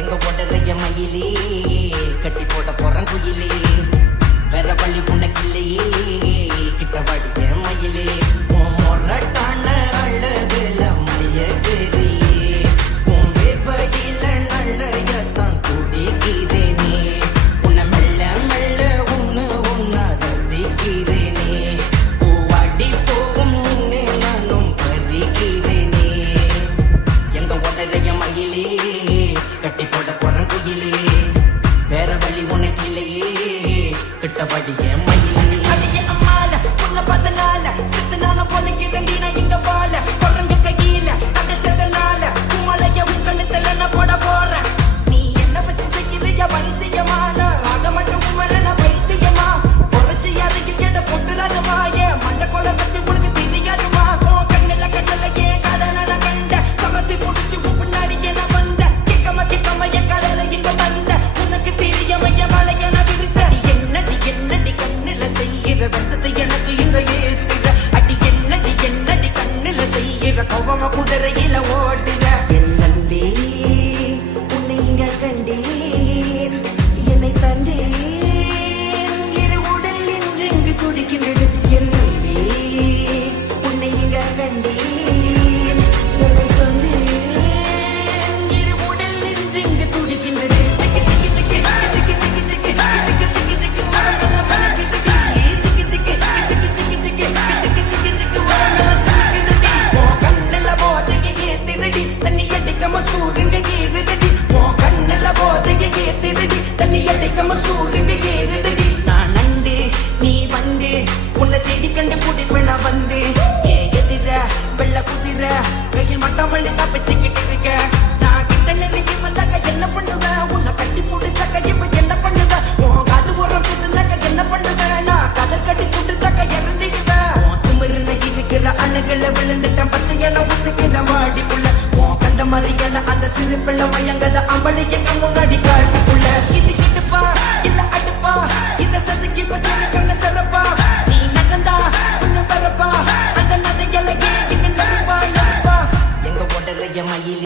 எங்க உடலைய மயிலே கட்டி போட போறான் குயிலே வேற பள்ளி உனக்கில்லையே கிட்ட வடிய மயிலே மொரட்டான அழகுல மைய பெரியே உன் வேர்வையில நல்லையத்தான் குடிக்கிறேனே உன்னை மெல்ல மெல்ல உன்னை ரசிக்கிறேனே பூவாடி போகும் முன்னே நானும் பறிக்கிறேனே எங்க உடலைய மயிலே கட்டி போட போறான் குயிலே வேற வழி உனக்கு இல்லையே கிட்டபடி என் மயிலே அடிய அம்மால உன்னை பார்த்தனால சித்தனான பொழைக்கிறேன்டி நான் இங்க வாழ குரங்கு கையில அடைச்சதனால குமலைய உன் கழுத்துல நான் போட போறேன் நீ என்ன வச்சு செய்கிறிய வைத்தியமான ஆக மட்டும் உமல நான் வைத்தியமா குறைச்சி அதுக்கு கேட்ட பொட்டுறாதமா ஏன் மண்ட கொலை பத்தி உனக்கு தெரியாதுமா உன் கண்ணுல ஏன் காதல நான் கண்ட குறைச்சி புடிச்சு உன் பின்னாடி என்ன வந்த கிக்கம என் கதல இங்க வந்த உனக்கு தெரியாம என் மலைய நான் விரிச்ச என்னடி கண்ணுல செய்யற ரசத்தை எனக்கு இங்க ஏத்துற அடி என்னடி கண்ணுல செய்யற கவம குதிரையில ஓடுற என்னண்டே உன்னை இங்க கண்டேன் என்னை தந்தேன் இரு உடல் என்று இங்கு துடிக்கின்றது என்னண்டே உன்னை இங்க கண்டேன் என்னை தந்தேன் இரு உடல் என்று இங்கு துடிக்கின்றது சூரியங்க ஏறுதடி உன் கண்ணுல போதைய ஏத்திரடி தண்ணி அடிக்காம சூரியங்க ஏறுதடி நான் நண்டு நீ வந்து உன்னை தேடி கண்டு கூட்டிட்டு நான் வந்து ஏன் எதிர வெள்ள குதிர கையில் மட்டமல்லி தப்பிச்சுக்கிட்டு இருக்க நான் கிட்ட நெருங்கி வந்தாக்க என்ன பண்ணுவேன் உன்னை கட்டி பிடிச்சாக்க இப்ப என்ன பண்ணுவேன் உன் காது உரம் பேசுனாக்க என்ன பண்ணுவேன் நான் கதல் கட்டி கூட்டுத்தாக்க இறந்துடுவேன் உன் திமிருல இருக்கிற அழகுல விழுந்துட்டேன் பச்சையான ஒத்துக்கிற வாடிக்குள்ள கண்ட மறியல அந்த சிறு பிள்ளை மயங்கத அம்பளை எங்க முன்னாடி காட்டுக்குள்ள இது கிட்டுப்பா இல்ல அடுப்பா இத சதுக்கி வச்சிருக்க